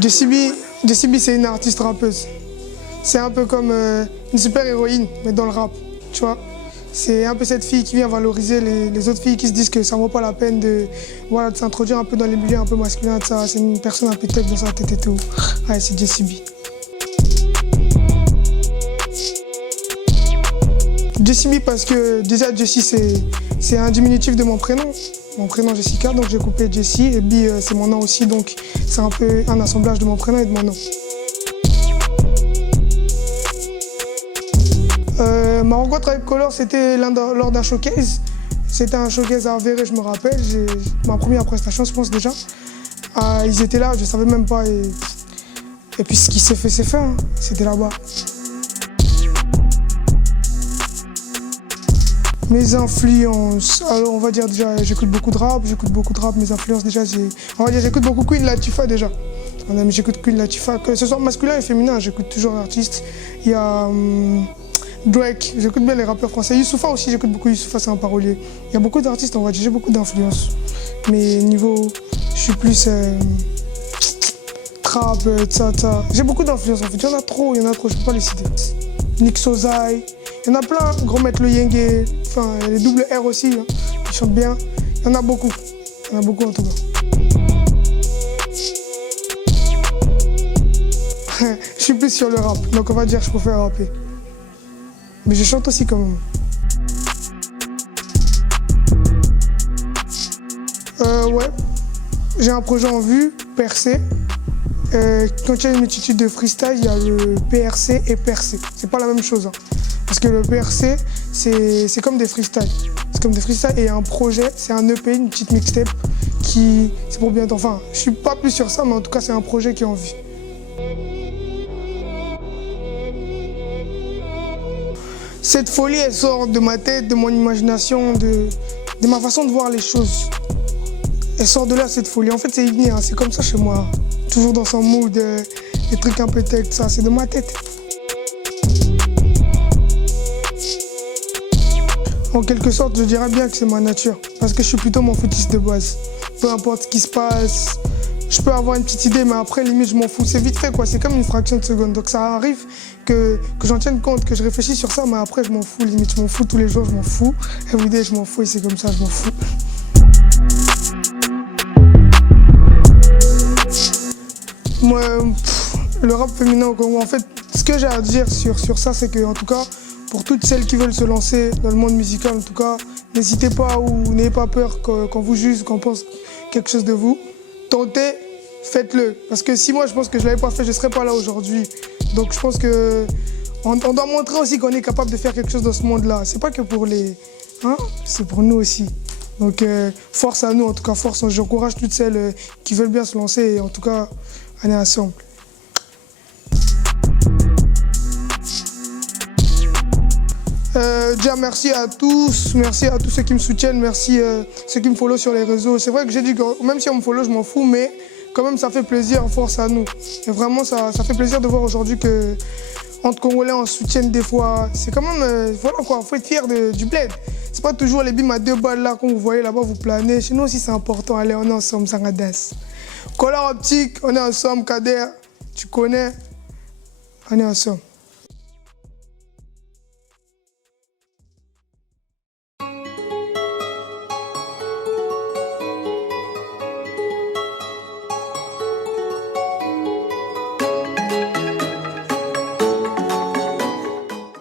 JCB, c'est une artiste rappeuse. C'est un peu comme une super-héroïne, mais dans le rap, tu vois. C'est un peu cette fille qui vient valoriser les autres filles qui se disent que ça ne vaut pas la peine de s'introduire un peu dans les milieux un peu masculins. C'est une personne un peu tech dans sa tête et tout. Ouais, c'est JCB. JCB parce que déjà Jessie c'est un diminutif de mon prénom. Mon prénom Jessica, donc j'ai coupé Jessie et B c'est mon nom aussi, donc c'est un peu un assemblage de mon prénom et de mon nom. Ma rencontre avec Color, c'était lors d'un showcase. C'était un showcase à Avéré, je me rappelle. Ma première prestation, je pense déjà. Ils étaient là, je ne savais même pas. Et puis ce qui s'est fait, c'est fait. Hein. C'était là-bas. Mes influences, alors on va dire déjà, j'écoute beaucoup de rap. Mes influences déjà, on va dire j'écoute beaucoup Queen Latifah déjà. J'écoute Queen Latifah, que ce soit masculin et féminin, j'écoute toujours l'artiste. Il y a Drake, j'écoute bien les rappeurs français. Youssoupha aussi, j'écoute beaucoup Youssoupha, c'est un parolier. Il y a beaucoup d'artistes, on va dire, j'ai beaucoup d'influences. Mais niveau, je suis plus trap, J'ai beaucoup d'influences en fait, il y en a trop, je ne peux pas les citer. Nick Sozai, il y en a plein, Gros Maître Le Yengue, enfin les double R aussi, hein, qui chantent bien. Il y en a beaucoup en tout cas. Je suis plus sur le rap, donc on va dire que je préfère rapper. Mais je chante aussi quand même. Ouais, j'ai un projet en vue, Percé. Quand il y a une multitude de freestyle, il y a le PRC et Percé. C'est pas la même chose. Hein. Parce que le PRC, c'est comme des freestyles. C'est comme des freestyles et un projet, c'est un EP, une petite mixtape qui, c'est pour bientôt. Enfin, je suis pas plus sur ça, mais en tout cas, c'est un projet qui est en vue. Cette folie, elle sort de ma tête, de mon imagination, de ma façon de voir les choses. Elle sort de là, cette folie. En fait, c'est inné, hein. C'est comme ça chez moi. Toujours dans son mood, des trucs un peu tech, ça, c'est de ma tête. En quelque sorte, je dirais bien que c'est ma nature. Parce que je suis plutôt mon footiste de base. Peu importe ce qui se passe, je peux avoir une petite idée, mais après, limite, je m'en fous. C'est vite fait, quoi. C'est comme une fraction de seconde. Donc ça arrive que j'en tienne compte, que je réfléchisse sur ça, mais après, je m'en fous. Limite, je m'en fous tous les jours, je m'en fous. Everyday, je m'en fous et c'est comme ça, je m'en fous. Moi, le rap féminin au Congo, en fait, ce que j'ai à dire sur ça, c'est que, en tout cas, pour toutes celles qui veulent se lancer dans le monde musical, en tout cas, n'hésitez pas ou n'ayez pas peur qu'on vous juge, qu'on pense quelque chose de vous. Tentez, faites-le. Parce que si moi, je pense que je ne l'avais pas fait, je ne serais pas là aujourd'hui. Donc, je pense qu'on doit montrer aussi qu'on est capable de faire quelque chose dans ce monde-là. C'est pas que pour les... Hein, c'est pour nous aussi. Donc, force à nous, en tout cas, force. J'encourage toutes celles qui veulent bien se lancer et en tout cas, on est ensemble. Déjà merci à tous ceux qui me soutiennent, merci ceux qui me follow sur les réseaux. C'est vrai que j'ai dit que même si on me follow, je m'en fous, mais quand même ça fait plaisir, force à nous. Et vraiment ça fait plaisir de voir aujourd'hui que entre Congolais on se soutienne des fois. C'est quand même, voilà quoi, faut être fier du bled. C'est pas toujours les bimes à 2 balles là quand vous voyez là-bas, vous planez. Chez nous aussi c'est important, allez on est ensemble, Sangadas. Color Optique, on est ensemble, Kader, tu connais, on est ensemble.